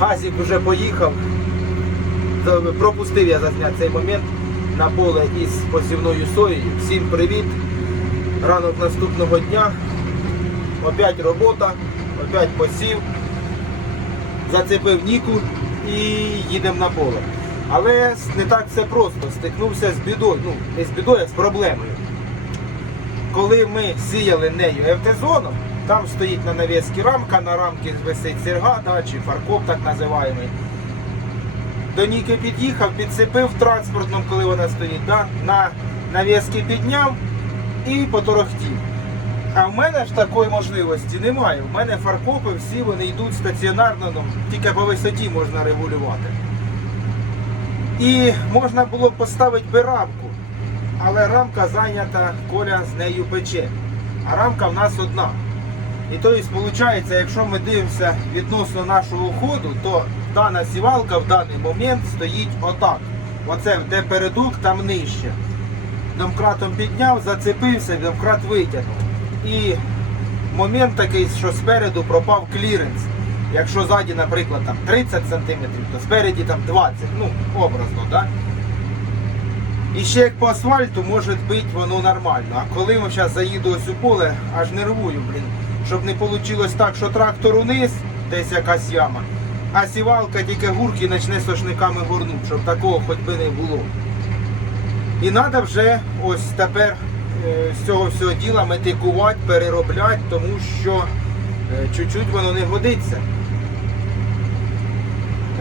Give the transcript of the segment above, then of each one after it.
Газик вже поїхав. Пропустив я зазняти цей момент на поле із посівною соєю. Всім привіт. Ранок наступного дня. Опять робота, опять посів. Зацепив Ніку і їдемо на поле. Але не так все просто. Стикнувся з бідою. Ну, не з бідою, а з проблемою. Коли ми сіяли нею ефтезоном, там стоїть на навіски рамка, на рамці висить серга, да, чи фаркоп так називаємо. До Ніки під'їхав, підсипив транспортном, коли вона стоїть, да, на навіски підняв і поторохтів. А в мене ж такої можливості немає. У мене фаркопи всі вони йдуть стаціонарно, ну, тільки по висоті можна регулювати. І можна було б поставити би рамку, але рамка зайнята, коля з нею пече. А рамка в нас одна. І то есть, виходить, якщо ми дивимося відносно нашого ходу, то дана сівалка в даний момент стоїть отак. Оце де передок, там нижче. Домкратом підняв, зацепився, домкрат витягнув. І момент такий, що спереду пропав кліренс. Якщо ззаді, наприклад, там 30 см, то спереді там 20 ну, образно, так? І ще як по асфальту, може бути воно нормально. А коли ми зараз заїду ось у поле, аж нервую, блін. Щоб не вийшло так, що трактор униз, десь якась яма, а сівалка тільки гурки почне сошниками горнути, щоб такого хоч би не було. І треба вже ось тепер е, з цього всього діла метикувати, переробляти, тому що е, чуть-чуть воно не годиться.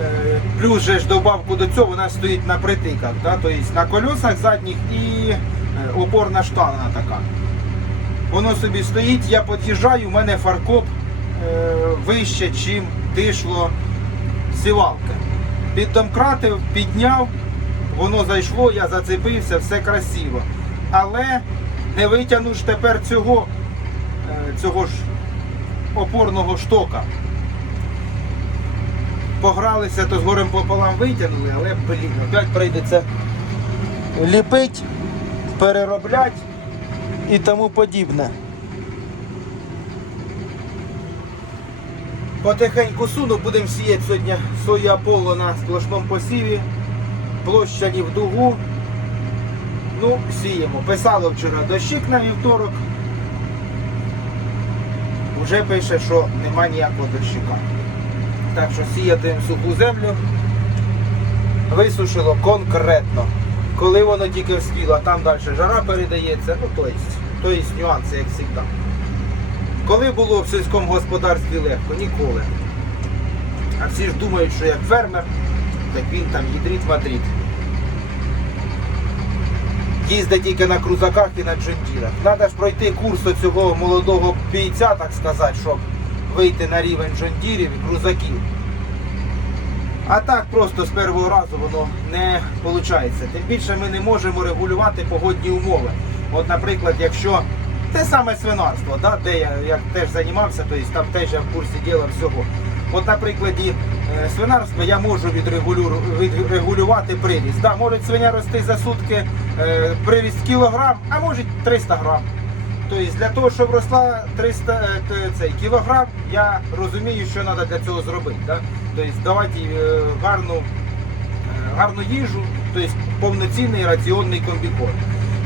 Е, Плюс же ж добавку до цього вона стоїть на притиках, тобто на колесах задніх і опорна штанга така. Воно собі стоїть, я під'їжджаю, у мене фаркоп е, вище, чим дишло сівалка. Піддомкратив, підняв, воно зайшло, я зацепився, все красиво. Але не витягнуш тепер цього, е, цього ж опорного штока. Погралися, то з горем пополам витягнули, але блін, опять прийдеться ліпить, перероблять і тому подібне. Потихеньку суну, будемо сіяти сьогодні сою Аполло на сплошному посіві, площа ні в дугу. Ну, сіємо. Писало вчора дощик на вівторок. Вже пише, що нема ніякого дощика. Так що сіяти суху землю висушило конкретно. Коли воно тільки вспіло, а там далі жара передається, ну то є, нюанси, як завжди. Коли було в сільському господарстві легко? Ніколи. А всі ж думають, що як фермер, так він там їдріт мадріт. Їздить тільки на крузаках і на джундірах. Треба ж пройти курс цього молодого бійця, так сказати, щоб вийти на рівень джундірів і крузаків. А так просто з першого разу воно не виходить. Тим більше ми не можемо регулювати погодні умови. От, наприклад, якщо те саме свинарство, да, де я, я теж займався, тобто там теж я в курсі діла всього. От, на прикладі е, свинарства я можу відрегулю, відрегулювати приріст. Да, може свиня рости за сутки е, приріст кілограм, а може 300 грам. Тобто для того, щоб росла 300 е, цей, кілограм, я розумію, що треба для цього зробити. Да? Тобто давати е, гарну, е, гарну їжу, тобто повноцінний раціонний комбікорм.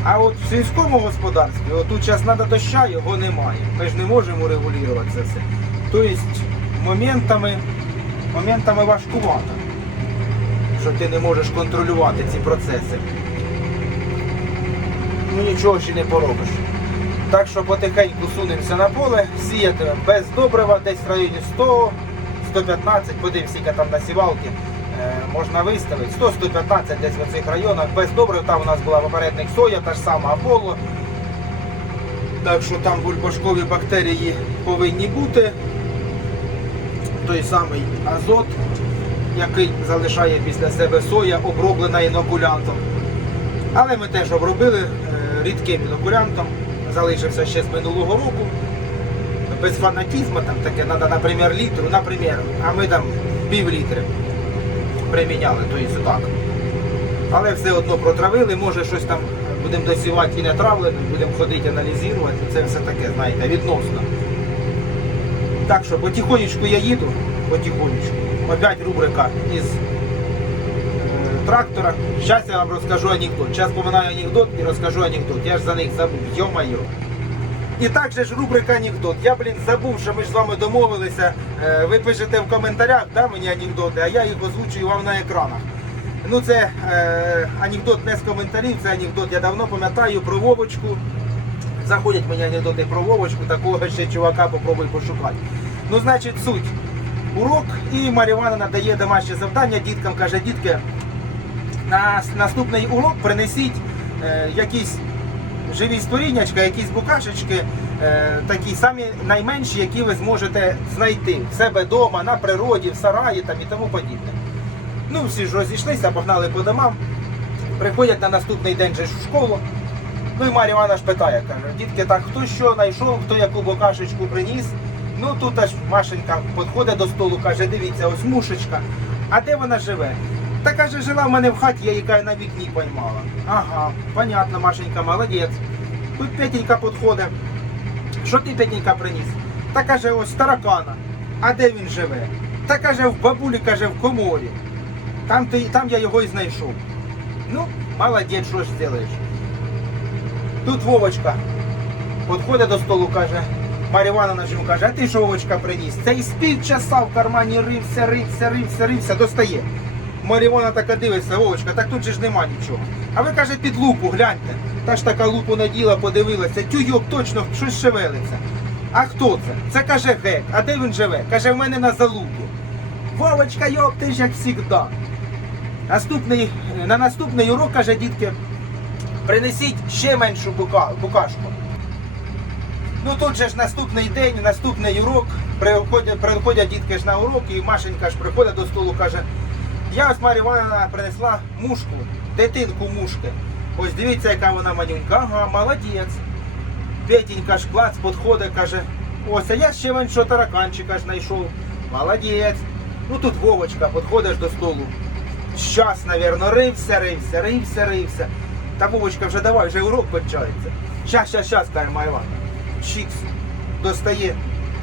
А от в сільському господарстві, от тут зараз треба доща, його немає. Ми ж не можемо регулювати це все. Тобто моментами, моментами важкувато, що ти не можеш контролювати ці процеси. Ну нічого ще не поробиш. Так що потихеньку сунемося на поле, сіятимемо без добрива, десь в районі 100, 115, подивимося, яка там на сівалки е, можна виставити. 100-115 десь в цих районах. Без добрив там у нас була попередник соя, та ж сама Аполло. Так що там бульбашкові бактерії повинні бути. Той самий азот, який залишає після себе соя, оброблена інокулянтом. Але ми теж обробили е, рідким інокулянтом, залишився ще з минулого року. Без фанатізму там таке треба, наприклад, літру, наприклад, а ми там пів літри приміняли, то є так. Але все одно протравили, може щось там будемо досівати і не травлене, будемо ходити аналізувати. Це все таке, знаєте, відносно. Так що потихонечку я їду, потихонечку. опять рубрика із е, трактора. Зараз я вам розкажу анекдот. Зараз поминаю анекдот і розкажу анекдот. Я ж за них забув, йо-майо. І так же ж рубрика анекдот. Я, блін, забув, що ми ж з вами домовилися. Е, Ви пишете в коментарях, да, мені анекдоти, а я їх озвучую вам на екранах. Ну це е, анекдот не з коментарів, це анекдот я давно пам'ятаю про Вовочку. Заходять мені анекдоти про Вовочку, такого ще чувака попробуй пошукати. Ну, значить, суть. Урок і Марія Івановна дає домашнє завдання діткам, каже, дітки, на наступний урок принесіть е, якісь живі створіннячка, якісь букашечки, е, такі самі найменші, які ви зможете знайти в себе вдома, на природі, в сараї там, і тому подібне. Ну, всі ж розійшлися, погнали по домам, приходять на наступний день же в школу. Ну і Марія Івановна ж питає, каже, дітки, так хто що знайшов, хто яку букашечку приніс. Ну тут аж Машенька підходить до столу, каже, дивіться, ось мушечка. А де вона живе? Та каже, жила в мене в хаті, я її на вікні поймала. Ага, понятно, Машенька, молодець. Тут Петенька підходить. Що ти, Петенька, приніс? Та каже, ось таракана. А де він живе? Та каже, в бабулі, каже, в коморі. Там, ти, там я його і знайшов. Ну, молодець, що ж зробиш. Тут Вовочка підходить до столу, каже, Марія Івановна ж йому каже, а ти що Вовочка приніс? Цей з півчаса в кармані рився, рився, рився, рився, достає. Марія Івановна така дивиться, Вовочка, так тут же ж нема нічого. А ви каже, під лупу гляньте. Та ж така лупу наділа, подивилася, тюйок точно щось шевелиться. А хто це? Це каже гек. А де він живе? Каже, в мене на залупі. Вовочка, йоп, ти ж як завжди. Наступний, на наступний урок, каже, дітки, принесіть ще меншу бука, букашку. Ну тут же ж наступний день, наступний урок, приходять, приходять дітки ж на урок, і Машенька ж приходить до столу, каже, я ось Марія Івановна принесла мушку, дитинку мушки. Ось дивіться, яка вона манюнька. Ага, молодець. Петенька ж клац підходить, каже, ось, а я ще меншого тараканчика ж знайшов. Молодець. Ну тут Вовочка, підходиш до столу. Щас, навірно, рився, рився, рився, рився. Та Вовочка вже давай, вже урок почається. Щас, щас, щас, каже Майя Івановна. Чікс, достає.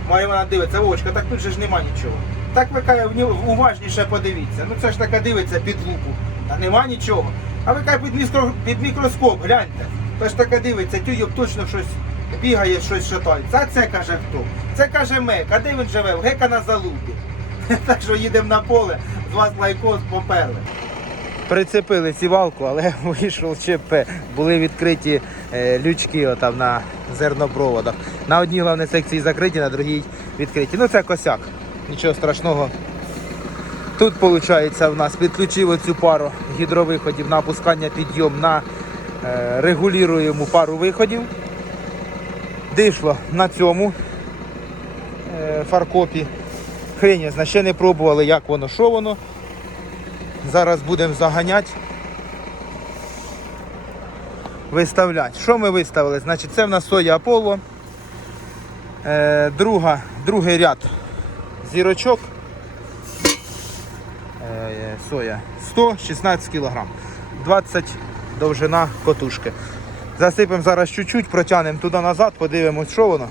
Майя Івановна дивиться, Вовочка, так тут же ж нема нічого. Так ви уважніше подивіться. Ну це ж така дивиться під лупу. Та нема нічого. А ви каже, під, мікро, під мікроскоп, гляньте. Та ж така дивиться, тюйок точно щось бігає, щось шатається. А це каже хто? Це каже мек. А де він живе? В гека на залупі. Так що їдемо на поле, з вас лайкос поперли. Прицепили сівалку, але вийшов ЧП. Були відкриті е, лючки отам на зернопроводах. На одній головній секції закриті, на другій відкриті. Ну це косяк. Нічого страшного. Тут, виходить, в нас підключив оцю пару гідровиходів на опускання підйом на е, регулюємо пару виходів. Дишло на цьому е, фаркопі. Хрень, я ще не пробували, як воно, що воно. Зараз будемо заганяти. Виставляти. Що ми виставили? Значить, це в нас соя Аполло. Е, друга, другий ряд зірочок. Е, соя 116 кг. 20 довжина котушки. Засипемо зараз чуть-чуть, протягнемо туди назад, подивимось, що воно.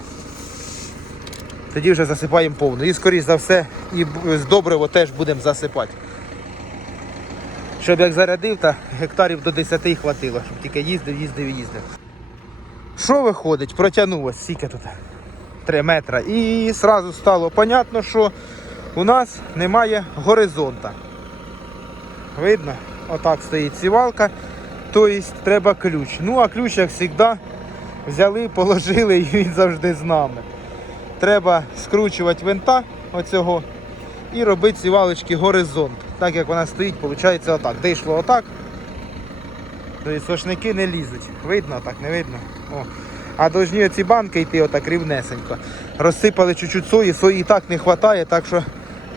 Тоді вже засипаємо повну. І скоріш за все, і з добриво теж будемо засипати. Щоб як зарядив, та гектарів до 10 хватило, щоб тільки їздив, їздив, їздив. Що виходить? Протягнув ось скільки тут? 3 метри. І одразу стало понятно, що у нас немає горизонта. Видно? Отак стоїть сівалка. Тобто треба ключ. Ну а ключ, як завжди, взяли, положили і він завжди з нами. Треба скручувати винта оцього і робити сівалочки горизонт. Так як вона стоїть, виходить отак. Де йшло отак. Тобто сошники не лізуть. Видно так, не видно. О. А должні ці банки йти отак рівнесенько. Розсипали чуть-чуть сої, сої і так не вистачає, так що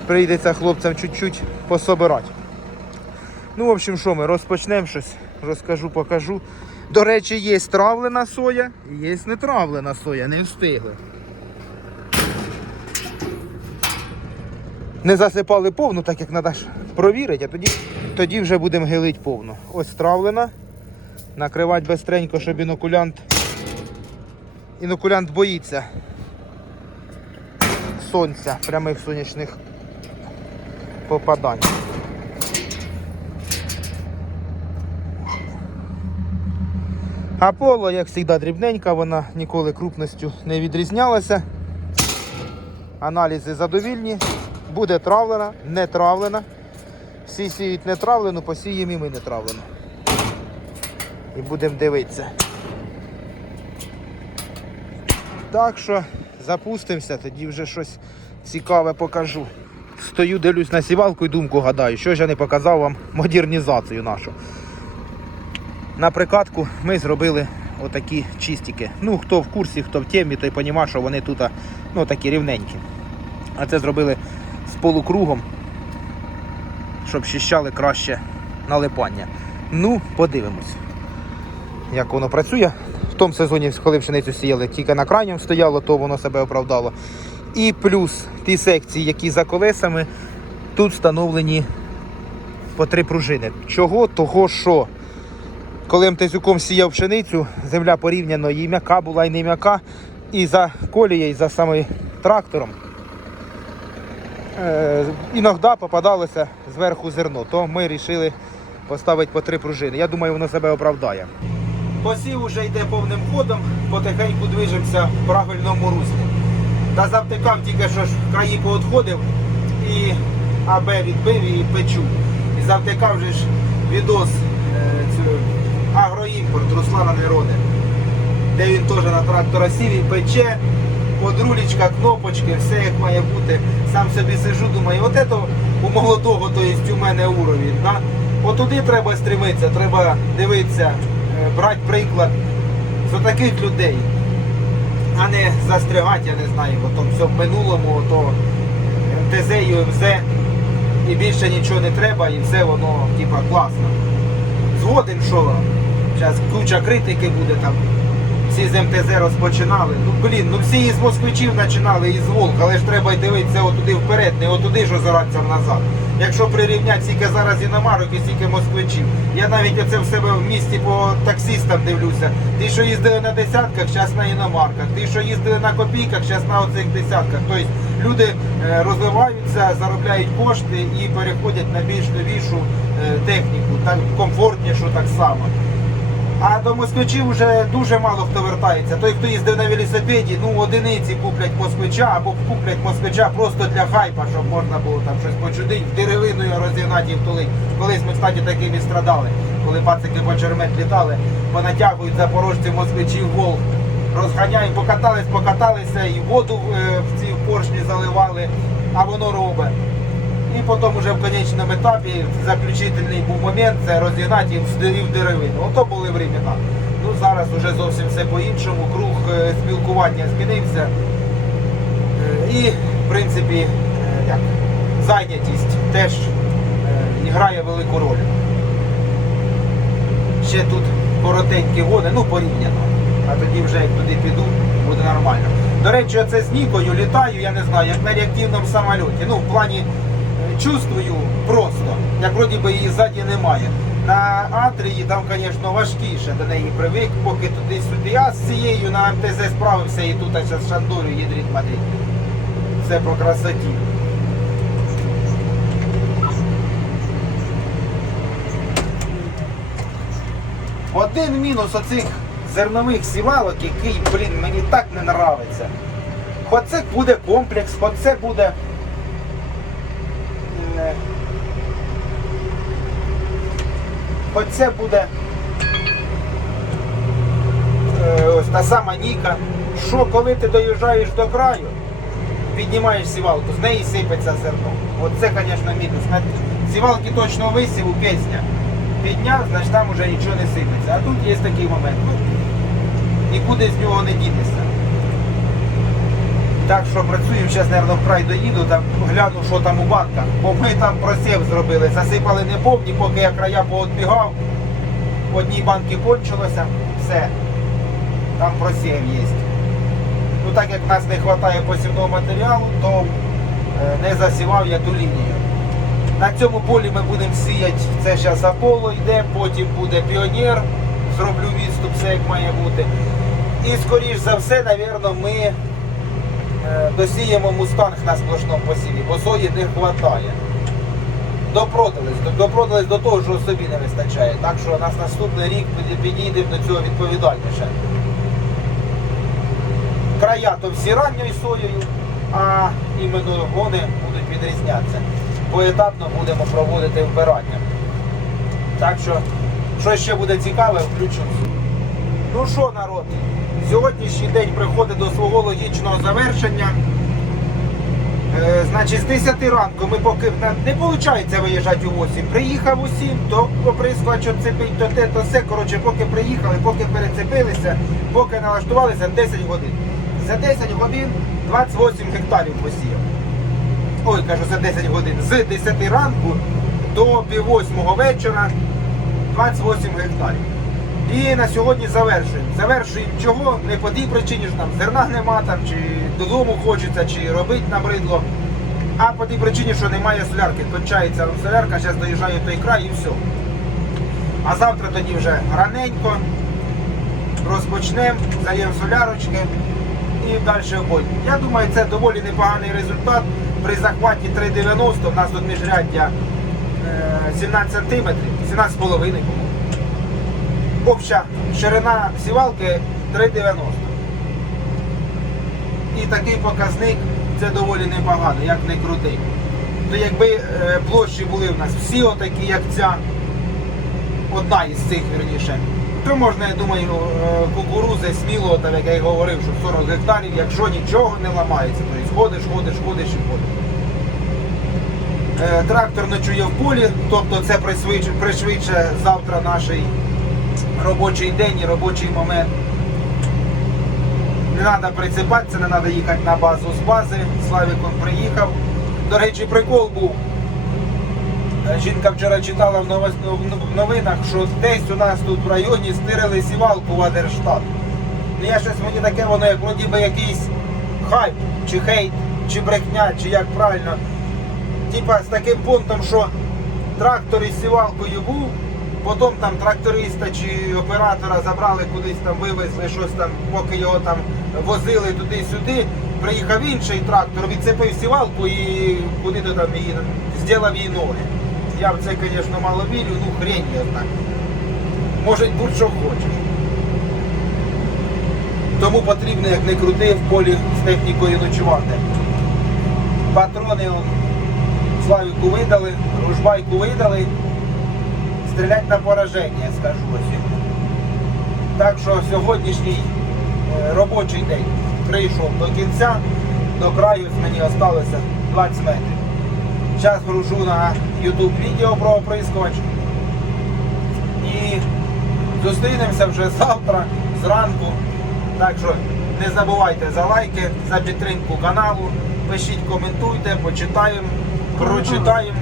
прийдеться хлопцям чуть-чуть пособирати. Ну, в общем, що ми розпочнемо щось, розкажу, покажу. До речі, є травлена соя і є нетравлена соя, не встигли. Не засипали повну, так як треба провірити, а тоді, тоді вже будемо гилити повну. Ось травлена. Накривати безстренько, щоб інокулянт. Інокулянт боїться сонця, прямих сонячних попадань. Аполло, як завжди, дрібненька, вона ніколи крупністю не відрізнялася. Аналізи задовільні. Буде травлена, не травлена. Всі сіють не травлену, посіємо і ми не травлену. І будемо дивитися. Так що запустимося, тоді вже щось цікаве покажу. Стою, дивлюсь на сівалку і думку гадаю, що ж я не показав вам модернізацію нашу. На прикатку ми зробили отакі чистики. Ну, хто в курсі, хто в темі, той розуміє, що вони тут ну, такі рівненькі. А це зробили з полукругом, щоб щищали краще налипання. Ну, подивимось, як воно працює. Тому сезоні, коли пшеницю сіяли, тільки на крайньому стояло, то воно себе оправдало. І плюс ті секції, які за колесами, тут встановлені по три пружини. Чого? Того, що коли МТЗюком сіяв пшеницю, земля порівняно і м'яка була, і не м'яка. І за колією, і за самим трактором. Е, іноді попадалося зверху зерно, то ми вирішили поставити по три пружини. Я думаю, воно себе оправдає. Посів вже йде повним ходом, потихеньку движемося в правильному руслі. Та завтикав тільки що ж краї поотходив і АБ відбив і печу. І завтикав вже ж відос е, цю, агроімпорт Руслана Нерони, де він теж на трактора сів і пече, подрулічка, кнопочки, все як має бути. Сам собі сижу, думаю, от це у молодого, то є у мене уровень. Отуди треба стремитися, треба дивитися, брати приклад з таких людей а не застрягати, я не знаю, в то все в минулому, то МТЗ і ОМЗ, і більше нічого не треба, і все воно типа класно. Згоден, що зараз куча критики буде там. Всі з МТЗ розпочинали. Ну блін, ну всі із москвичів починали, із Волк, але ж треба й дивитися отуди вперед, не отуди ж озиратися назад. Якщо прирівняти стільки зараз іномарок і стільки москвичів. Я навіть оце в себе в місті по таксістам дивлюся. Ті, що їздили на десятках, зараз на іномарках. Ті, що їздили на копійках, зараз на оцих десятках. Тобто люди е, розвиваються, заробляють кошти і переходять на більш новішу е, техніку, так комфортнішу так само. А до москвичів вже дуже мало хто вертається. Той, хто їздив на велосипеді, ну одиниці куплять москвича або куплять москвича просто для хайпа, щоб можна було там щось почудити, деревиною розігнати і втулить. Колись ми, кстати, таким і страдали. Коли пацики по чермет літали, понатягують запорожці москвичів вол. Розганяють, покатались, покаталися і воду е, в ці поршні заливали, а воно робить. І потім вже в конечному етапі заключительний був момент це розігнати їх в деревину. Ото були времена. Ну зараз вже зовсім все по-іншому. Круг е, спілкування змінився. Е, І, в принципі, е, як, зайнятість теж грає велику роль. Ще тут коротенькі води, ну порівняно. А тоді вже як туди піду, буде нормально. До речі, оце з Нікою літаю, я не знаю, як на реактивному самольоті. Ну, в плані чувствую просто, як вроді би її ззаді немає. На Атрії там, звісно, важкіше до неї привик, поки туди-сюди. А з цією на МТЗ справився і тут зараз шандурю їдрить Мадрид. Все по красоті. Один мінус оцих зернових сівалок, який, блін, мені так не нравиться. Хоч це буде комплекс, хоч це буде. е, Хоч це буде е, ось та сама Ніка. Що коли ти доїжджаєш до краю, піднімаєш сівалку, з неї сипеться зерно. Оце, звісно, мінус. Сівалки точного висіву пісня. Підняв, значить там вже нічого не сипеться. А тут є такий момент. Ну, нікуди з нього не дітися. Так що працюємо, зараз, мабуть, в доїду, там гляну, що там у банках. Бо ми там просів зробили, засипали не повні, поки я края поотбігав. В одній банки кончилося, все. Там просів є. Ну так як нас не вистачає посівного матеріалу, то е, не засівав я ту лінію. На цьому полі ми будемо сіяти, це зараз Аполло йде, потім буде піонер, зроблю відступ, все як має бути. І скоріш за все, напевно, ми досіємо мустанг на сплошному посіві, бо сої не вистачає. допродались. Допродались до того, що собі не вистачає. Так що у нас наступний рік під- підійдемо до цього відповідальніше. Края то всі ранньою соєю, а іменно вони будуть відрізнятися. Поетапно будемо проводити вбирання. Так що, що ще буде цікаве, включимо. Ну що, народ, сьогоднішній день приходить до свого логічного завершення. Е, значить, з 10 ранку ми поки не виходить виїжджати у 8. Приїхав у 7, то оприскувач оцепить, то те, то все. Коротше, поки приїхали, поки перецепилися, поки налаштувалися 10 годин. За 10 годин 28 гектарів посіяв. Ой, кажу, за 10 годин. З 10 ранку до пів восьмого вечора 28 гектарів. І на сьогодні завершуємо. Завершуємо чого? Не по тій причині, що там зерна нема, там, чи додому хочеться, чи робити набридло. А по тій причині, що немає солярки. Кончається солярка, зараз доїжджає той край і все. А завтра тоді вже раненько розпочнемо, зальємо солярочки і далі в бой. Я думаю, це доволі непоганий результат. При захваті 3,90 у нас тут міжряддя е, 17 см, 17,5 по-моєму. Обща ширина сівалки 3,90. І такий показник це доволі непогано, як не крутий. То якби е, площі були в нас всі отакі, як ця, одна із цих вірніше, то можна, я думаю, е, кукурузи сміло, так як я й говорив, що 40 гектарів, якщо нічого не ламається, тобто ходиш, ходиш, ходиш і ходиш. Е, Трактор ночує в полі, тобто це пришвидше, завтра наш робочий день і робочий момент. Не треба прицепатися, не треба їхати на базу з бази. Славіком приїхав. До речі, прикол був. Е, Жінка вчора читала в в новинах, що десь у нас тут в районі стирили сівалку в Адерштат. Ну я щось мені таке, воно як вроді би якийсь хайп, чи хейт, чи брехня, чи як правильно. Типа з таким пунктом, що трактор із сівалкою був, потім там тракториста чи оператора забрали кудись там, вивезли щось там, поки його там возили туди-сюди. Приїхав інший трактор, відцепив сівалку і куди то там її зробив їй ноги. Я в це, звісно, мало вірю, ну хрень я знаю. Може будь що хочеш. Тому потрібно, як не крути, в полі з технікою ночувати. Патрони Славіку видали, ружбайку видали. Стрілять на пораження, скажу ось. Так що сьогоднішній е, робочий день прийшов до кінця, до краю мені залишилося 20 метрів. Зараз гружу на YouTube відео про оприскувач. І зустрінемося вже завтра зранку. Так що не забувайте за лайки, за підтримку каналу. Пишіть, коментуйте, почитаємо, прочитаємо.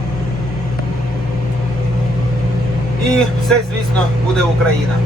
І все, звісно, буде Україна.